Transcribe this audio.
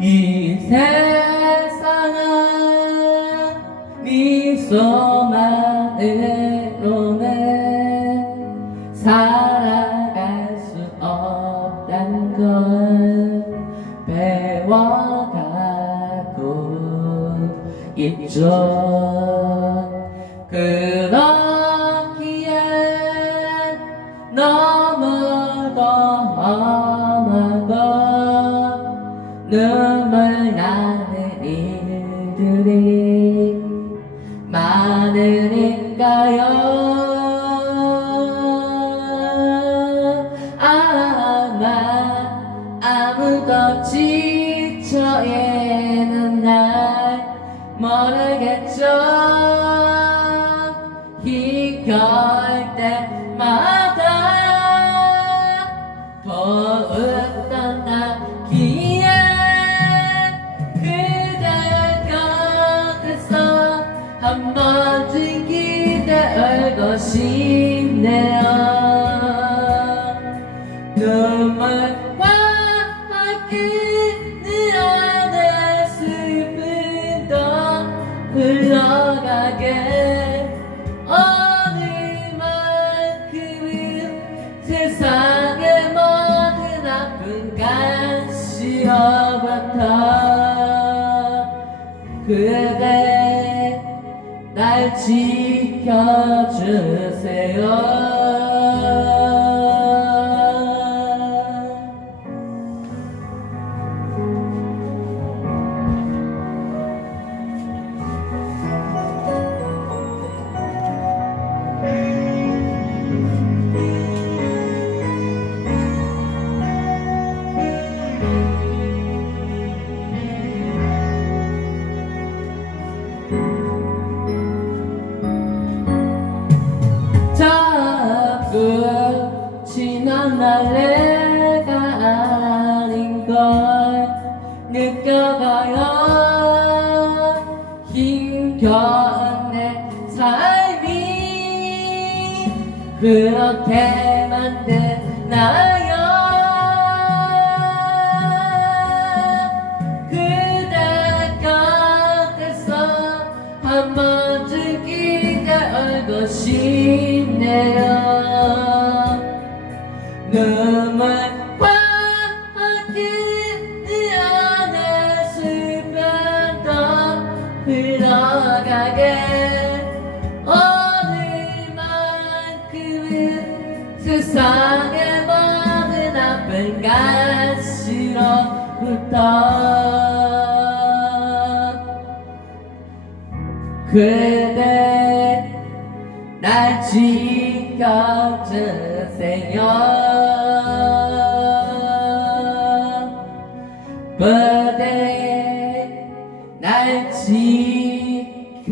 이 세상은 미소만으로는 살아갈 수 없단 걸 배워가고 있죠. 눈물 나는 일들이 많으니까요? 아마 아무도 지쳐 있는 날 모르겠죠. 이럴 때마 기대하고 싶네요. 눈물과 내 안에 슬픔도 흘러가게. 어느만큼은 세상의 모든 아픈 간시어부터 그대 날 지켜주세요 느껴가요 힘겨운 내 삶이. 그렇게 만드나요? 그대 곁에서 한 번쯤 기대하고 싶네요. 눈물 사랑스럽다. 그대 날 지켜주세요. 그대 날 지켜